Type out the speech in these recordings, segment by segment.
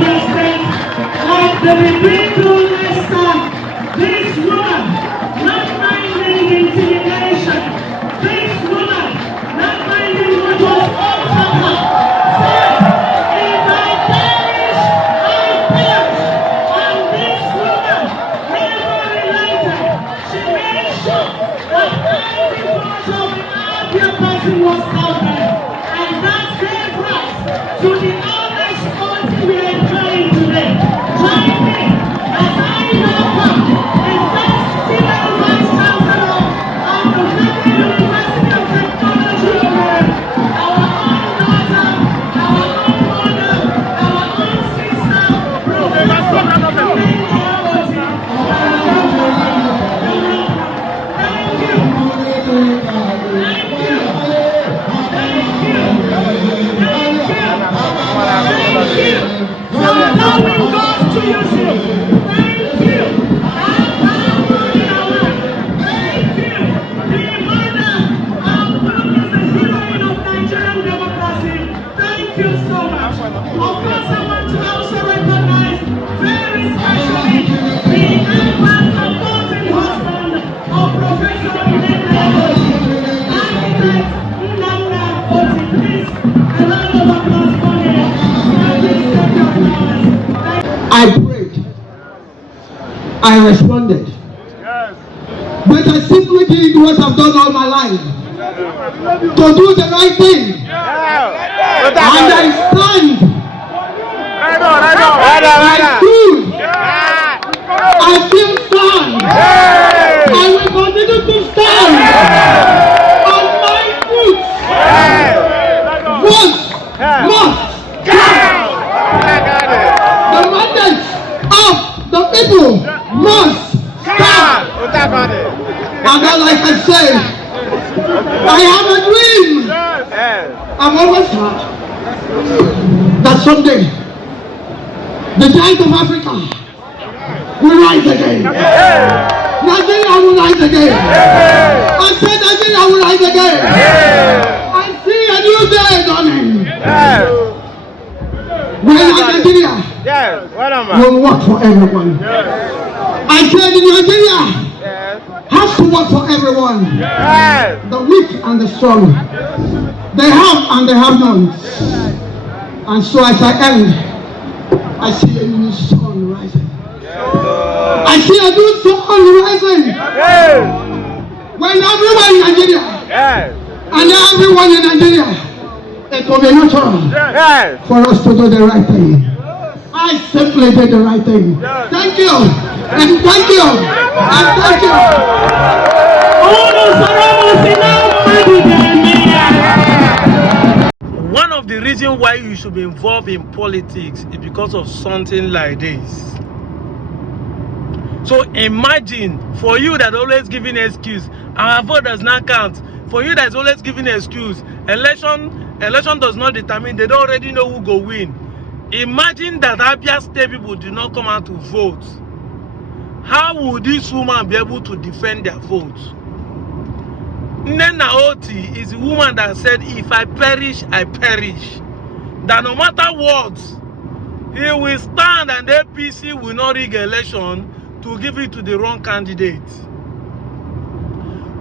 president, like the people last time. This woman, not minding intimidation. This woman, not minding what was on her. Said, if I perish, I perish. And this woman never relented. She made sure that every part of the Abia person was covered. And that gave rise to the honest party we are enjoying today. Join me as I welcome the first female vice chancellor of the Federal University of Technology of our own daughter, our own mother, our own sister, Professor Abia. Thank you. So allowing God to use you. Thank you. Thank you. The mother of the heroine of Nigerian democracy. Thank you so much. Of course, I want to also recognize very specially the ever supporting husband of Professor Architect Nnamdi Oti. Please, a round of applause for him. I prayed. I responded. But I simply did what I've done all my life. To do the right thing. And I stand. I stood. I still stand. I will continue to stand on my feet. Once must come. The mandate of the people must stand. And then, like I say, I have a dream. I've always thought that someday the giant of Africa will rise again. Nigeria will rise again. I said Nigeria will rise again. I see a new day dawning. When Nigeria will work for everyone. I said Nigeria has to work for everyone. The weak and the strong. They have and they have none. And so as I end, I see a new sun rising. I see a new sun rising. When everyone in Nigeria and everyone in Nigeria, it will be natural for us to do the right thing. I simply did the right thing. Thank you. And thank you. And thank you. One of the reasons why you should be involved in politics is because of something like this. So imagine, for you that always giving excuse, our vote does not count. For you that's always giving excuse, election does not determine, they don't already know who go win. Imagine that Abia State people do not come out to vote. How would this woman be able to defend their vote? Nnamdi Oti is the woman that said, if I perish, I perish. That no matter what, he will stand and the APC will not rig election to give it to the wrong candidate.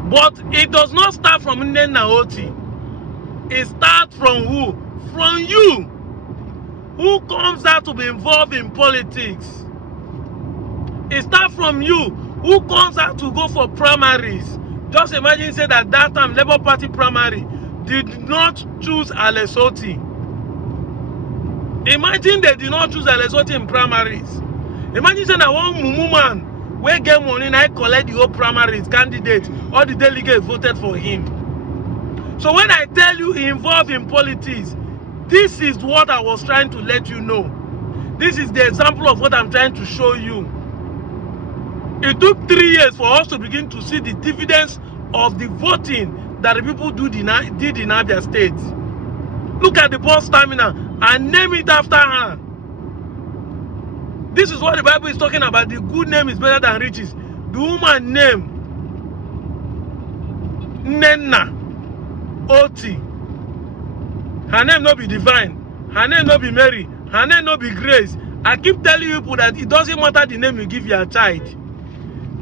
But it does not start from Nnamdi Oti. It starts from who? From you. Who comes out to be involved in politics? It starts from you. Who comes out to go for primaries? Just imagine, say that time Labour Party primary did not choose Alex Oti. Imagine they did not choose Alex Oti in primaries. Imagine saying that one mumu man wey get money and I collect the whole primaries candidate, all the delegates voted for him. So when I tell you involved in politics, this is what I was trying to let you know. This is the example of what I'm trying to show you. It took 3 years for us to begin to see the dividends of the voting that the people did in Abia State. Look at the bus terminal and name it after her. This is what the Bible is talking about. The good name is better than riches. The woman name Nnamdi Oti. Her name no be divine. Her name no be Mary. Her name no be Grace. I keep telling people that it doesn't matter the name you give your child.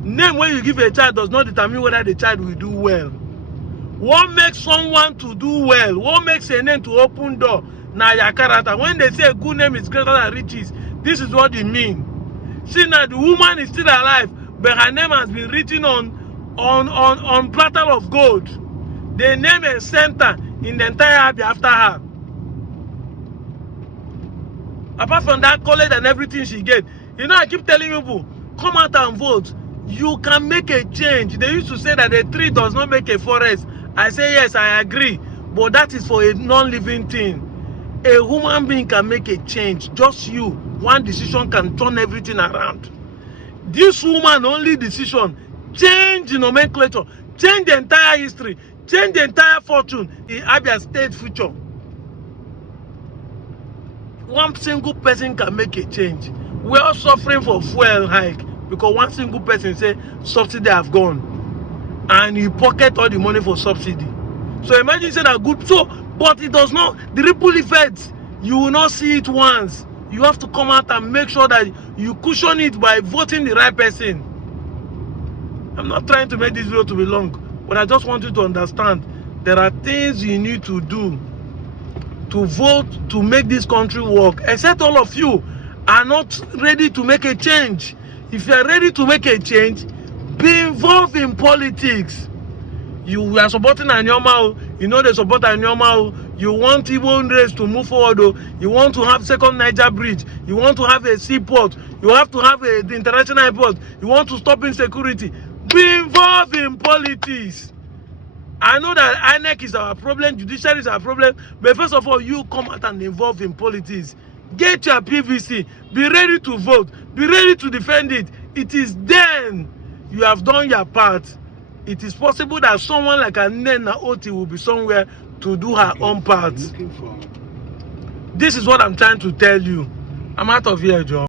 Name when you give a child does not determine whether the child will do well. What makes someone to do well? What makes a name to open door? Now your character. When they say a good name is greater than riches, this is what they mean. See now, the woman is still alive, but her name has been written on platter of gold. They name a center in the entire Abia after her. Apart from that college and everything she get, you know, I keep telling people, come out and vote. You can make a change. They used to say that a tree does not make a forest. I say yes, I agree, but that is for a non-living thing. A human being can make a change. Just you, one decision can turn everything around. This woman only decision change the nomenclature, change the entire history, change the entire fortune in Abia State future. One single person can make a change. We are suffering for fuel hike because one single person say subsidy have gone and he pocket all the money for subsidy. So imagine saying that good, so but it does not, the ripple effect, you will not see it once. You have to come out and make sure that you cushion it by voting the right person. I'm not trying to make this video to be long, but I just want you to understand there are things you need to do to vote to make this country work, except all of you are not ready to make a change. If you are ready to make a change, be involved in politics. You are supporting Anyoma, you know they support Anyoma, you want Igbo race to move forward, you want to have second Niger bridge, you want to have a seaport, you have to have the international airport, you want to stop insecurity. Be involved in politics. I know that INEC is our problem, judiciary is our problem, but first of all, you come out and involve in politics. Get your PVC, be ready to vote, be ready to defend it. It is then you have done your part. It is possible that someone like Nena Oti will be somewhere to do her own part. This is what I'm trying to tell you. I'm out of here, Joe.